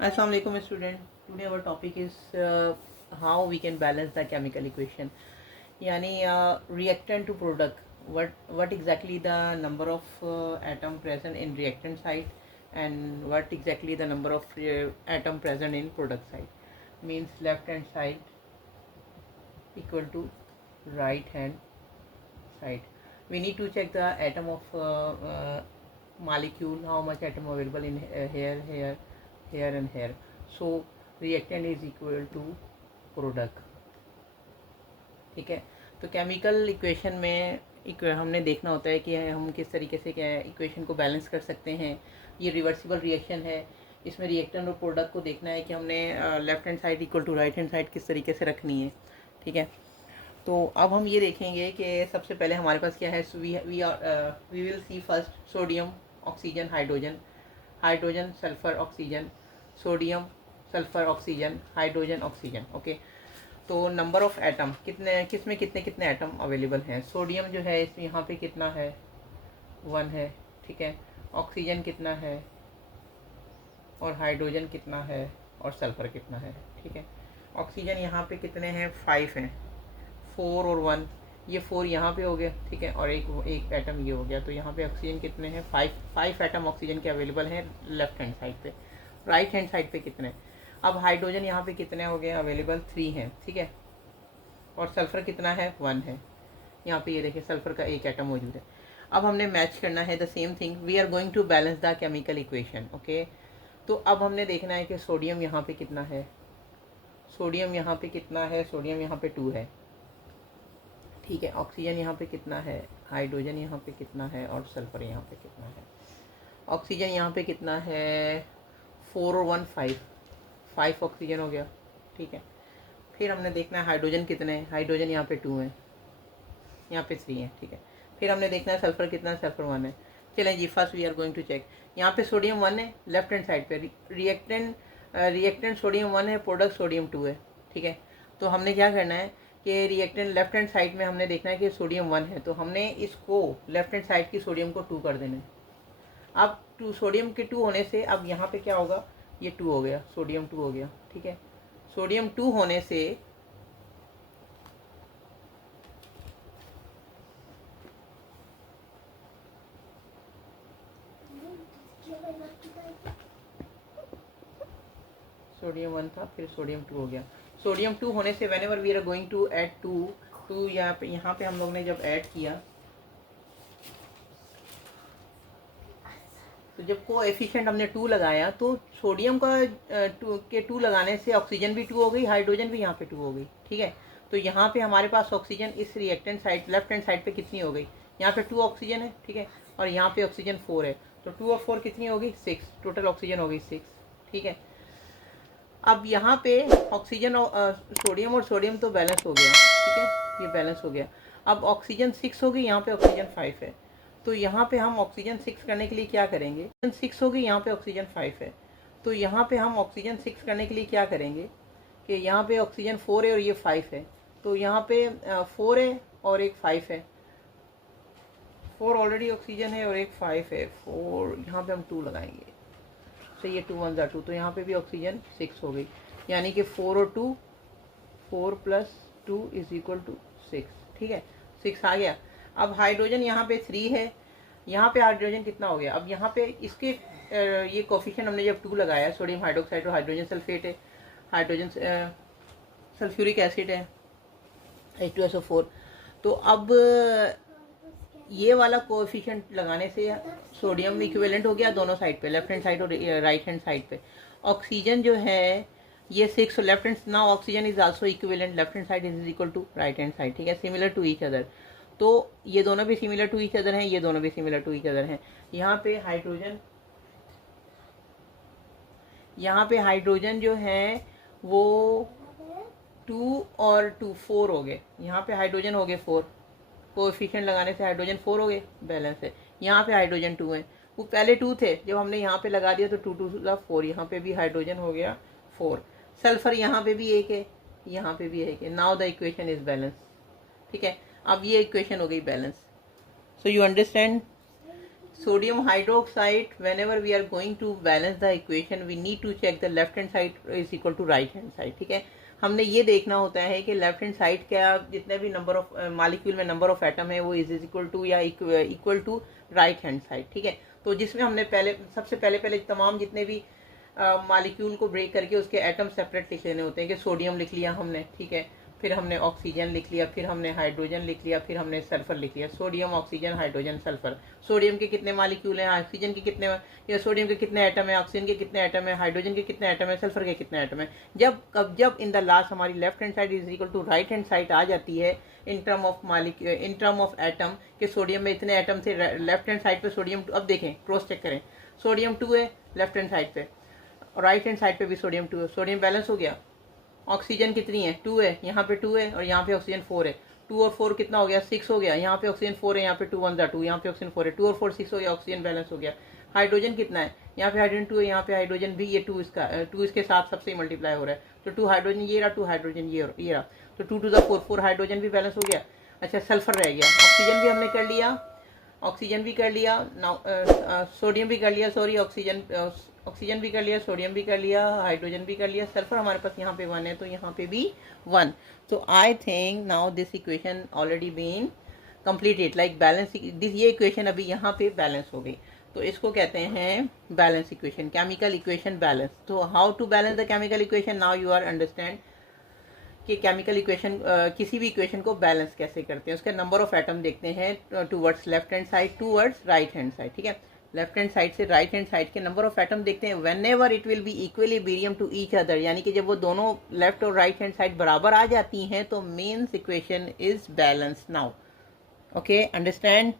Assalamu alaikum student. Today our topic is how we can balance the chemical equation. Yani reactant to product. What exactly the number of atom present in reactant side and what exactly the number of atom present in product side. Means left hand side equal to right hand side. We need to check the atom of molecule, how much atom available in here and here. So reactant is equal to product. ठीक है, तो chemical equation में हमने देखना होता है कि हम किस तरीके से क्या इक्वेशन को बैलेंस कर सकते हैं. ये रिवर्सिबल रिएक्शन है, इसमें रिएक्टेंट और प्रोडक्ट को देखना है कि हमने left hand side equal to right hand side किस तरीके से रखनी है. ठीक है, तो अब हम ये देखेंगे कि सबसे पहले हमारे पास क्या है. We will see first sodium oxygen hydrogen sulphur oxygen, sodium sulphur oxygen, hydrogen oxygen. Okay, तो नंबर ऑफ एटम कितने कितने एटम अवेलेबल हैं. सोडियम जो है इसमें यहाँ पे कितना है, 1 है. ठीक है, ऑक्सीजन कितना है और हाइड्रोजन कितना है और सल्फर कितना है. ठीक है, ऑक्सीजन यहाँ पे कितने हैं, 5 हैं. 4 और 1, ये 4 यहाँ पे हो गया. ठीक है, और एक एटम ये हो गया. तो यहाँ पे ऑक्सीजन कितने हैं, 5 एटम ऑक्सीजन के अवेलेबल हैं लेफ्ट हैंड साइड पे. राइट हैंड साइड पे कितने. अब हाइड्रोजन यहाँ पे कितने हो गए अवेलेबल, 3 हैं. ठीक है, और सल्फ़र कितना है, 1 है. यहाँ पे ये देखिए सल्फ़र का एक एटम मौजूद है. अब हमने मैच करना है the same thing. We are going to balance the chemical equation. Okay, तो अब हमने देखना है कि सोडियम यहाँ पे कितना है, सोडियम यहाँ पे कितना है, सोडियम यहाँ पे 2 है. ठीक है, ऑक्सीजन यहाँ पे कितना है, हाइड्रोजन यहाँ पे कितना है और सल्फ़र यहाँ पे कितना है. ऑक्सीजन यहाँ पे कितना है, 4 और 1 5 ऑक्सीजन हो गया. ठीक है, फिर हमने देखना है हाइड्रोजन कितने हैं. हाइड्रोजन यहाँ पे 2 है, यहाँ पे 3 है. ठीक है, फिर हमने देखना है सल्फ़र कितना है, सल्फ़र 1 है. चलें जी, first we are going to check. यहाँ पे सोडियम 1 है लेफ्ट हैंड साइड पे, रिएक्टेंट सोडियम 1 है, प्रोडक्ट सोडियम 2 है. ठीक है, तो हमने क्या करना है कि रिएक्टेंट लेफ्ट हैंड साइड में हमने देखना है कि सोडियम 1 है, तो हमने इसको लेफ्ट हैंड साइड की सोडियम को 2 कर देना है. अब सोडियम के 2 होने से अब यहाँ पे क्या होगा, ये 2 हो गया, सोडियम 2 हो गया. ठीक है, सोडियम 2 होने से सोडियम 1 था, फिर सोडियम 2 हो गया. सोडियम 2 होने से whenever we are going to add 2 यहाँ पे हम लोग ने जब ऐड किया तो जब कोएफिशिएंट हमने 2 लगाया तो सोडियम का 2 लगाने से ऑक्सीजन भी 2 हो गई, हाइड्रोजन भी यहाँ पे 2 हो गई. ठीक है, तो यहाँ पे हमारे पास ऑक्सीजन इस reactant side left hand side पे कितनी हो गई, यहाँ पे 2 ऑक्सीजन है. ठीक है, और यहाँ पे ऑक्सीजन 4 है, तो 2 और 4 कितनी होगी, 6. टोटल ऑक्सीजन हो गई 6. ठीक है, अब यहाँ पे ऑक्सीजन सोडियम और सोडियम तो बैलेंस हो गया. ठीक है, ये बैलेंस हो गया. अब ऑक्सीजन 6 हो गई, यहाँ पे ऑक्सीजन 5 है, तो यहाँ पे हम ऑक्सीजन 6 करने के लिए क्या करेंगे, 6 हो गई, यहाँ पे ऑक्सीजन 5 है, तो यहाँ पे हम ऑक्सीजन 6 करने के लिए क्या करेंगे कि यहाँ पे ऑक्सीजन 4 है और ये 5 है, तो यहाँ पे 4 है और एक 5 है. 4 ऑलरेडी ऑक्सीजन है और एक 5 है. 4 यहाँ पे हम 2 लगाएंगे, तो ये 2 1 2, तो यहाँ पे भी ऑक्सीजन 6 हो गई. यानी कि 4 और 2, 4 + 2 = 6. ठीक है, 6 आ गया. अब हाइड्रोजन यहाँ पे 3 है, यहाँ पे हाइड्रोजन कितना हो गया. अब यहाँ पे इसके ये कोफिशिएंट हमने जब 2 लगाया, सोडियम हाइड्रोक्साइड और हाइड्रोजन सल्फेट है, हाइड्रोजन सल्फ्यूरिक एसिड है, H2SO4. तो अब ये वाला कोएफिशिएंट लगाने से सोडियम इक्विवेलेंट हो गया दोनों साइड पे, लेफ्ट हैंड साइड और राइट हैंड साइड पे. ऑक्सीजन जो है ये 6 left hand, now oxygen is also equivalent left hand side is equal to right hand side. ठीक है, सिमिलर टू ईच अदर. तो ये दोनों भी सिमिलर टू ईच अदर हैं, ये दोनों भी सिमिलर टू ईच अदर हैं. यहाँ पे हाइड्रोजन जो है वो 2 और 2 4 हो गए. यहाँ पे हाइड्रोजन हो गए 4, कोएफिशिएंट लगाने से हाइड्रोजन 4 हो गए, बैलेंस है. यहाँ पे हाइड्रोजन 2 है, वो पहले 2 थे, जब हमने यहाँ पे लगा दिया तो 2 2 4, यहाँ पे भी हाइड्रोजन हो गया 4. सल्फर यहाँ पे भी 1 है, यहाँ पे भी 1 है. Now the equation is balance. ठीक है, अब ये इक्वेशन हो गई balance. So you understand. sodium hydroxide, whenever we are going to balance the equation we need to check the left hand side is equal to right hand side. ठीक है, हमने ये देखना होता है कि लेफ्ट हैंड साइड क्या जितने भी नंबर ऑफ मालिक्यूल में नंबर ऑफ एटम है वो इज इक्वल टू या equal to right hand side. ठीक है, तो जिसमें हमने सबसे पहले तमाम जितने भी मालिक्यूल को ब्रेक करके उसके एटम सेपरेट लिख लेने होते हैं. कि सोडियम लिख लिया हमने, ठीक है, फिर हमने ऑक्सीजन लिख लिया, फिर हमने हाइड्रोजन लिख लिया, फिर हमने सल्फर लिख लिया. Sodium, oxygen, hydrogen, sulphur. Sodium के कितने मालिक्यूल हैं, ऑक्सीजन के कितने, या सोडियम के कितने एटम है, ऑक्सीजन के कितने एटम है, हाइड्रोजन के कितने एटम है, सल्फर के कितने एटम है. जब इन द लास्ट हमारी left hand side is equal to right hand side आ जाती है इन टर्म ऑफ एटम के सोडियम में इतने एटम थे, लेफ्ट हैंड साइड पे सोडियम. अब देखें, क्रॉस चेक करें, सोडियम 2 है लेफ्ट हैंड साइड पे, और राइट हैंड साइड पे भी सोडियम 2 है. सोडियम बैलेंस हो गया. ऑक्सीजन कितनी है, 2 है, यहाँ पे 2 है और यहाँ पे ऑक्सीजन 4 है. 2 और 4 कितना हो गया, 6 हो गया. यहाँ पे ऑक्सीजन 4 है, यहाँ पे 2 1 2, यहाँ पे ऑक्सीजन 4 है. 2 और 4 6 हो गया, ऑक्सीजन बैलेंस हो गया. हाइड्रोजन कितना है, यहाँ पे हाइड्रोजन 2 है, यहाँ पे हाइड्रोजन भी, ये 2 इसके साथ सबसे मल्टीप्लाई हो रहा है. तो 2 हाइड्रोजन ये रहा, 2 हाइड्रोजन ये रहा. तो 2 टू द 4 हाइड्रोजन भी बैलेंस हो गया. अच्छा, सल्फर रह गया. ऑक्सीजन भी हमने कर लिया, ऑक्सीजन भी कर लिया, सोडियम भी कर लिया, सॉरी ऑक्सीजन भी कर लिया, सोडियम भी कर लिया, हाइड्रोजन भी कर लिया, सल्फर हमारे पास यहाँ पे 1 है तो यहाँ पे भी 1. तो I think now this equation already been completed, like balance. ये इक्वेशन अभी यहाँ पे बैलेंस हो गई, तो इसको कहते हैं balance equation, chemical equation balance. तो how to balance the chemical equation, now you are understand कि केमिकल इक्वेशन किसी भी इक्वेशन को बैलेंस कैसे करते हैं. उसके नंबर ऑफ एटम देखते हैं towards left hand side, towards right hand side. ठीक है, लेफ्ट हैंड साइड से राइट हैंड साइड के नंबर ऑफ एटम देखते हैं. When ever it will be equally barium two each other, यानी कि जब वो दोनों लेफ्ट और राइट हैंड साइड बराबर आ जाती हैं तो means equation is balance. Now okay, understand.